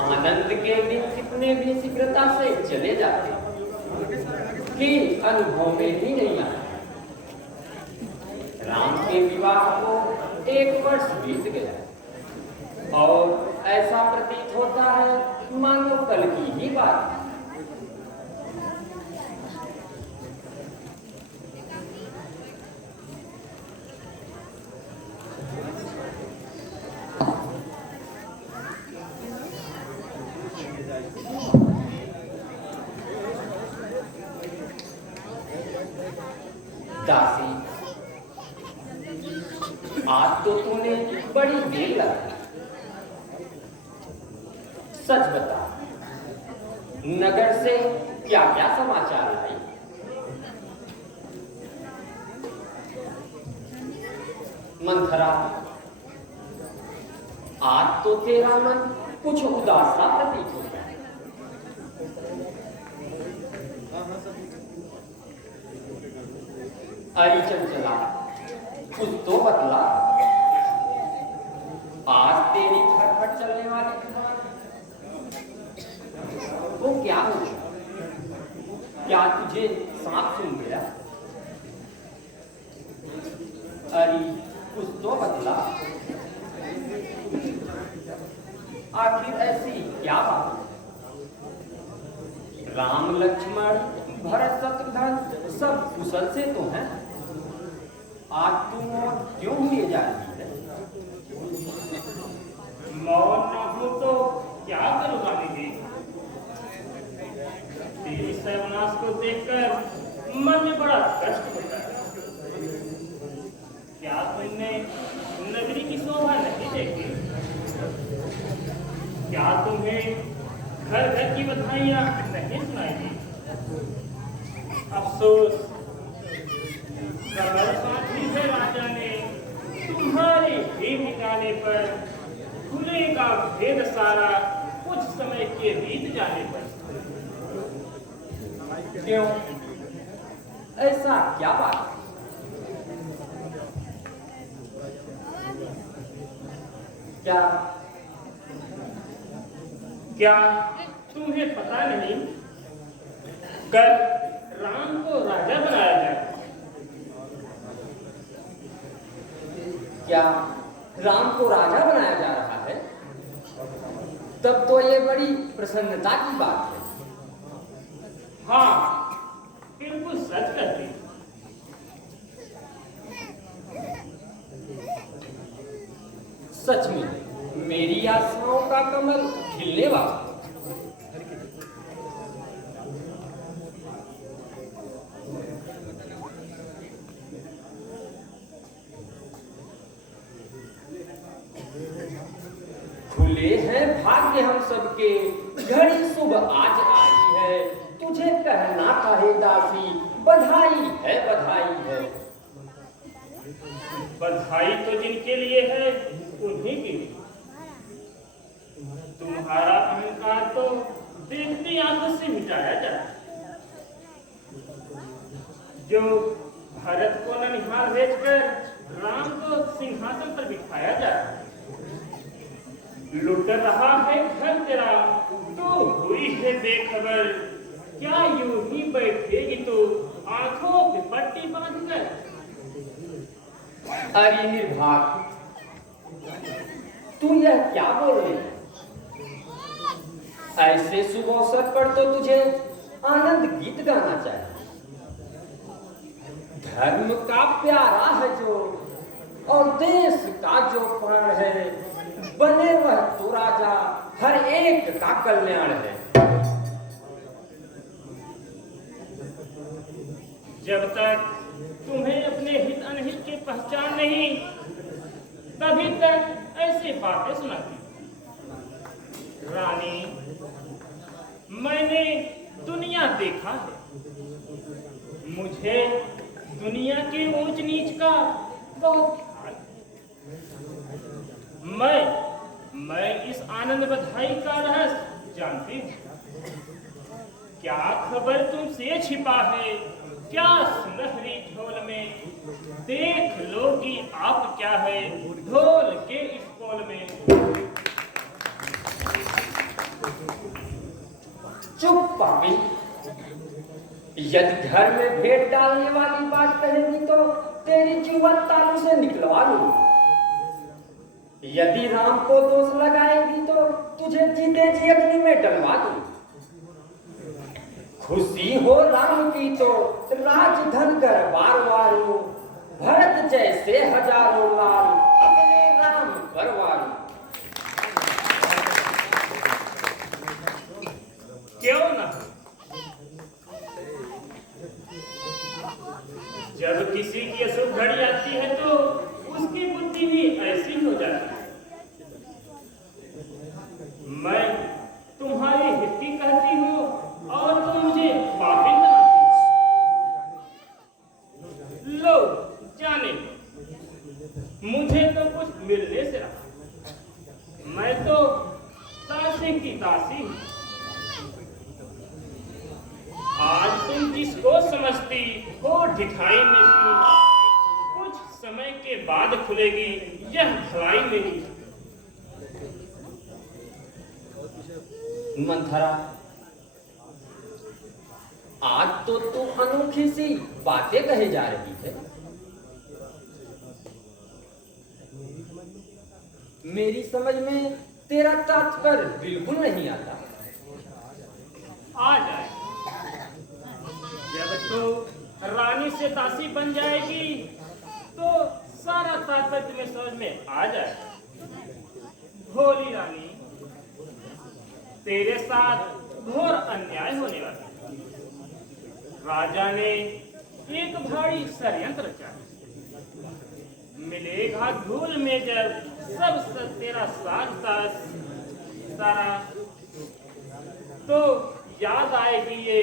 आनंद के दिन कितने भी शीघ्रता से चले जाते कि अनुभव में ही नहीं आया। राम के विवाह को 1 वर्ष बीत गया और ऐसा प्रतीत होता है मानो कल की ही बात। दासी, आज तो तूने बड़ी देर लगी। सच बता, नगर से क्या क्या समाचार लाई? मंथरा, आज तो तेरा मन कुछ उदास सा प्रतीत होता है। अरे चंचला, कुछ तो बतला। आज तेरी फटफट चलने वाली वो क्या हो गया? क्या तुझे सांप सूंघ गया? अरे कुछ तो बतला। आखिर ऐसी क्या बात? राम लक्ष्मण भरत शत्रुघ्न सब कुशल से तो हैं। आज तुम और क्यों हुए जा रही है? मौन ना हो तो क्या करूंगा दीदी? तेरी सर्वनाश को देखकर मन में बड़ा कष्ट होता है। क्या तुमने नगरी की शोभा नहीं देखी? क्या तुम्हें घर घर की बधाइयां नहीं सुनाई दी? अफसोस, साथी से राजा ने तुम्हारे ही ठिकाने पर खुले का भेद सारा कुछ समय के बीत जाने पर। क्यों? ऐसा क्या बात? क्या क्या तुम्हें पता नहीं, कल राम को राजा बनाया जाए? क्या राम को राजा बनाया जा रहा है? तब तो ये बड़ी प्रसन्नता की बात है। हाँ, बिल्कुल सच कहती। सच में मेरी आशाओं का कमल खिलने वाला। खुले हैं भाग्य हम सबके, घड़ी शुभ आज आई है। तुझे कहना था हे दासी, बधाई है बधाई है। बधाई तो जिनके लिए है उन्हीं की। तुम्हारा अहंकार तो देखती आंखों से मिटाया जाए। जो भरत को ननिहाल भेजकर राम को सिंहासन पर बिठाया जाए। लुट रहा है घर तेरा, तो हुई है बेखबर। क्या यूं ही बैठेगी तो आंखों पे पट्टी बांधकर? अरे निर्भाग, तू यह क्या बोल रही है? ऐसे शुभ अवसर पर तो तुझे आनंद गीत गाना चाहिए। धर्म का प्यारा है जो और देश का जो प्राण है, बने वह तो राजा, हर एक का कल्याण है। जब तक तुम्हें अपने हित अनहित की पहचान नहीं, तभी तक ऐसी बातें सुनाती। रानी, मैंने दुनिया देखा है। मुझे दुनिया के ऊंच नीच का बहुत ख्याल है। मैं इस आनंद बधाई का रहस्य जानती हूँ। क्या खबर तुमसे छिपा है क्या सुनहरी ढोल में देख लो कि आप क्या है ढोल के इस पोल में। चुप पापी, यदि घर में भेंट डालने वाली बात कहेगी तो तेरी जीवन तालू से निकलवा लूं। यदि राम को दोष लगाएगी तो तुझे जीते जी अग्नि में डलवा दूं। खुशी हो राम की तो राजधन कर बार वारू, भरत जैसे हजारों लाल अपने राम पर वारू। क्यों ना, जब किसी की अशुभ घड़ी आती है तो उसकी बुद्धि भी ऐसी हो जाती है। मैं तुम्हारे हित की कहती हूँ और तुम मुझे पापी बनाती हो। लो जाने दो, मुझे तो कुछ मिलने से रहा, मैं तो दासी की दासी हूँ। आज तुम जिसको समझती हो ढिठाई में सी, कुछ समय के बाद खुलेगी यह भलाई मेरी। मंथरा, आज तो तू अनोखी सी बातें कहे जा रही है। मेरी समझ में तेरा तात्पर्य बिल्कुल नहीं आता। आ जाए, जब तो रानी से दासी बन जाएगी तो सारा तात्पर्य तुम्हें समझ में आ जाए। भोली रानी, तेरे साथ घोर अन्याय होने वाला है। राजा ने एक भारी षड्यंत्र रचा, मिलेगा धूल में जब सब तेरा साथ सारा, तो याद आएगी ये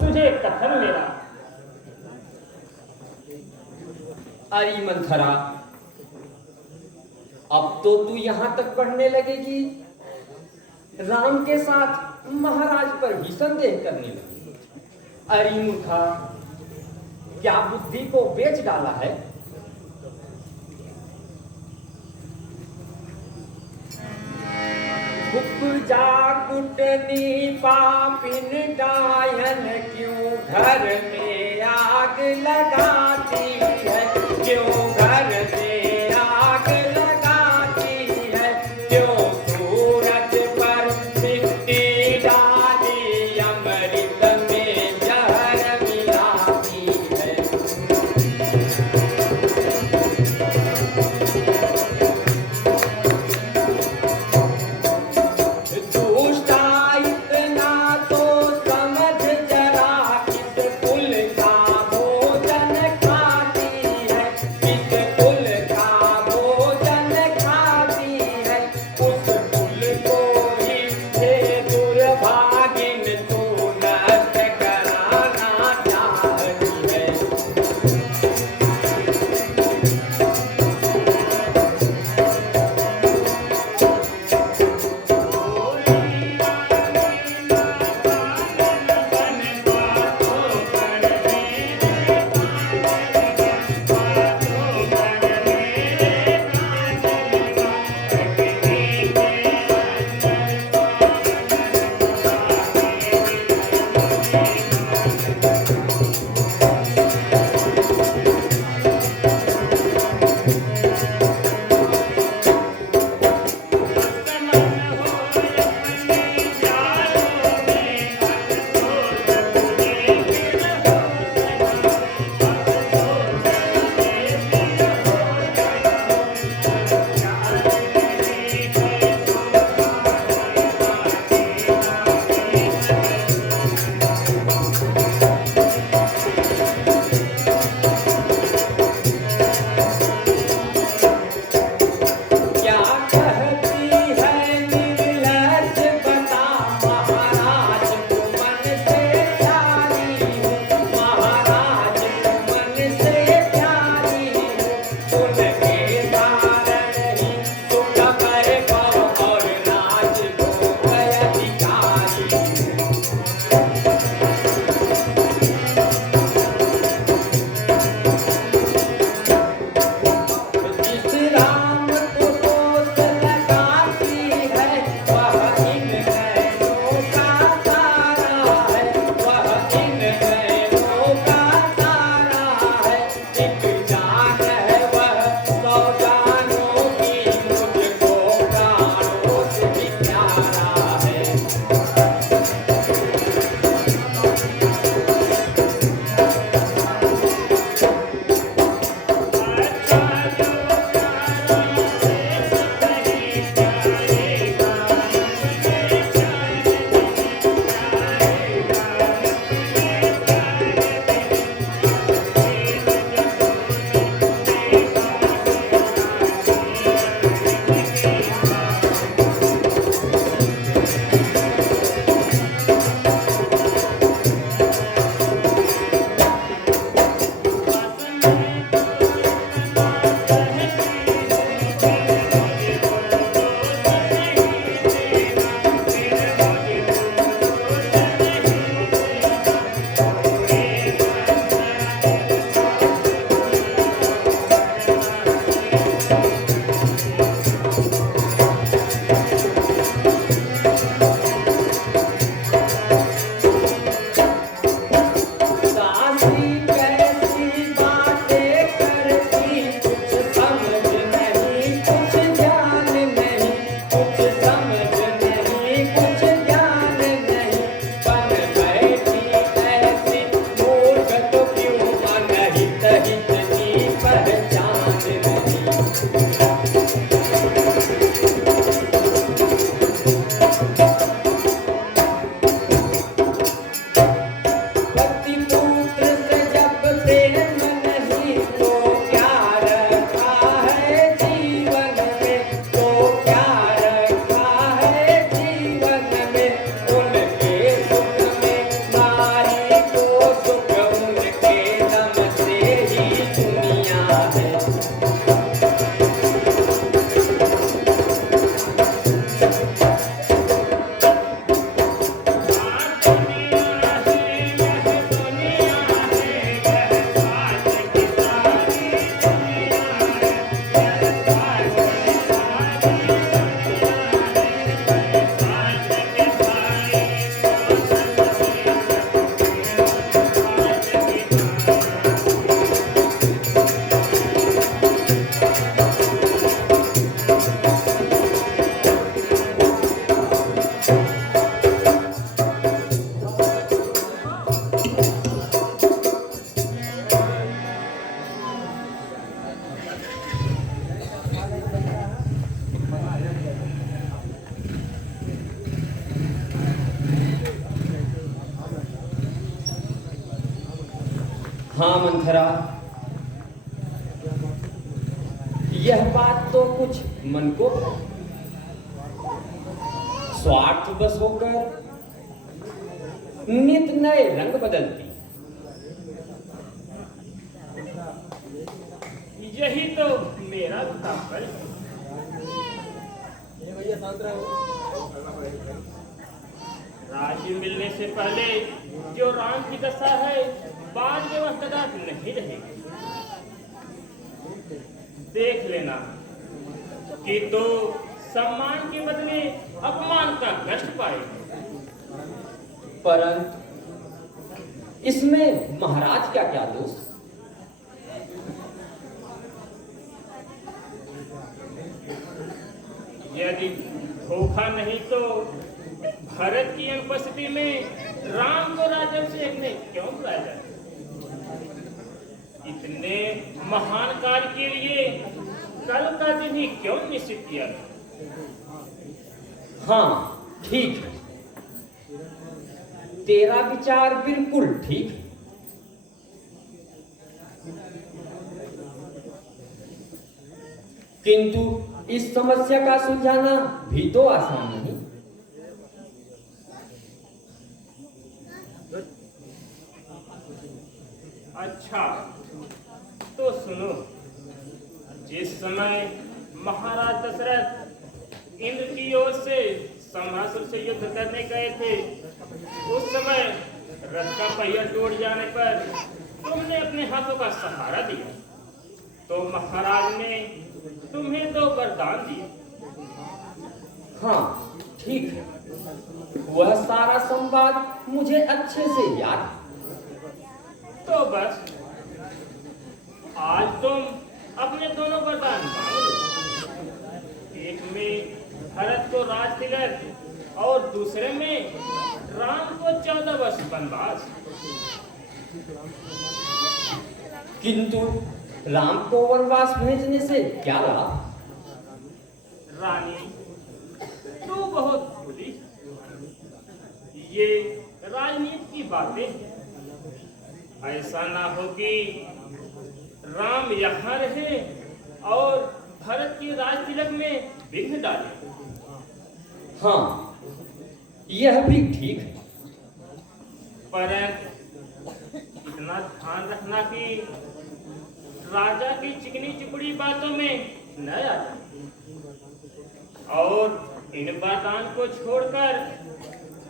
तुझे कथन मेरा। अरे मंथरा, अब तो तू यहां तक पढ़ने लगेगी, राम के साथ महाराज पर भी संदेह करने लगी। अरे मूर्खा, क्या बुद्धि को बेच डाला है? उपजा कुटनी पापिन डायन, क्यों घर में आग लगाती है, क्यों घर में आग लगाती है, क्यों सूरज पर मिट्टी डाली, अमृत में जहर मिलाती है। दुष्टा इतना तो समझ जरा, किस कुल हाँ मंथरा, यह बात तो कुछ मन को स्वार्थ बस होकर नित नए रंग बदलती। यही तो मेरा तात्पर्य है। राज्य मिलने से पहले जो राम की दशा है, बाद में वह कदापि नहीं रहेगी। देख लेना कि तो सम्मान के बदले अपमान का कष्ट पाएगी। परंतु इसमें महाराज का क्या दोष? यदि धोखा नहीं तो भरत की अनुपस्थिति में राम को राज्याभिषेक में क्यों बुलाया जाए? इतने महान कार्य के लिए कल का दिन ही क्यों निश्चित किया? हाँ ठीक है, तेरा विचार बिल्कुल ठीक है। किंतु इस समस्या का सुलझाना भी तो आसान नहीं। अच्छा तो सुनो, जिस समय महाराज दशरथ इंद्र की ओर से संहासुर से युद्ध करने गए थे, उस समय रथ का पहिया टूट जाने पर तुमने अपने हाथों का सहारा दिया, तो महाराज ने तुम्हें तो वरदान दिया। हाँ ठीक है, वह सारा संवाद मुझे अच्छे से याद है। तो बस आज तुम अपने दोनों वरदान मांग लो। एक में भरत को राज तिलक और दूसरे में राम को 14 वर्ष वनवास। किंतु राम को वनवास भेजने से क्या लाभ? रानी तू बहुत भूली, ये राजनीति की बातें हैं। ऐसा ना हो कि राम यहाँ रहे और भरत के राज तिलक में विघ्न डाले। हाँ यह भी ठीक है। पर इतना ध्यान रखना कि राजा की चिकनी चुपड़ी बातों में न आ जाए, और इन वरदान को छोड़कर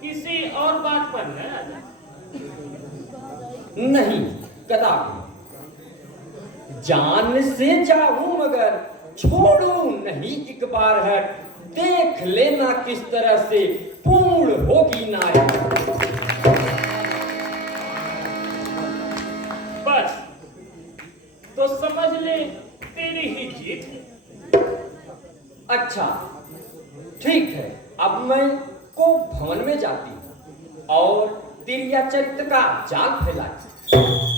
किसी और बात पर न आ जाए। नहीं कदापि, जान से जाऊं मगर छोड़ू नहीं एक बार हट। देख लेना किस तरह से पूर्ण होगी नारी। बस तो समझ ले तेरी ही जीत है। अच्छा ठीक है, अब मैं कोप भवन में जाती हूँ और तिरिया चरित्र का जाल फैलाती हूँ।